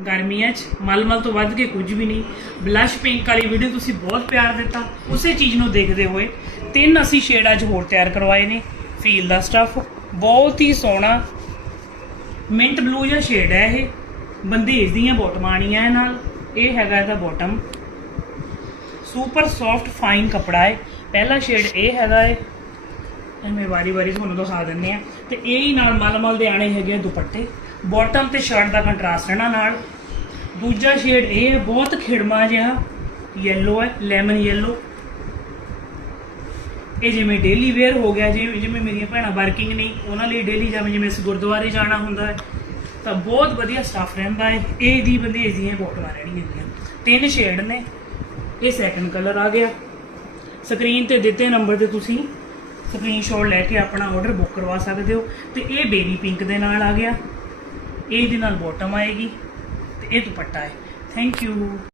गर्मियां च मलमल तो वध के कुछ भी नहीं। ब्लश पिंक वाली वीडियो तुसी बहुत प्यार दिता, उसे चीज़ नूं देखते हुए 3 असी शेड अज होर तैयार करवाए ने। फील दा स्टफ बहुत ही सोहना मिंट ब्लू जिहा शेड है। ये बंदेज दियां बॉटमां आणियां है नाल। ये हैगा इहदा बॉटम, सुपर सॉफ्ट फाइन कपड़ा है। पहला शेड ये हैगा है, मैं वारी वारी तुहानूं दिखा दिंदे आ। ते यही नाल मलमल दे आने हैगे दुपट्टे, बॉटम ते शर्ट का कंट्रास्ट रहना नाल। दूजा शेड ये बहुत खिड़मा जिहा येलो है, लैमन येलो। ये जिमें डेली वेयर हो गया, जिमें मेरी भैणां वर्किंग नहीं उन्हां लई डेली जावें जिमें असीं गुरुद्वारे जाना हुंदा है तो बहुत वधिया स्टफ रहिंदा है। ये दी बंदेज दियां बॉटमां रहणगीआं। 3 शेड ने। ये सैकंड कलर आ गया। स्क्रीन ते दिते नंबर ते तुसीं स्क्रीनशॉट लैके अपना ऑर्डर बुक करवा सकते हो। तो ये बेबी पिंक दे नाल आ गया, ये दे नाल बॉटम आएगी, तो ये दुपट्टा है। Thank you.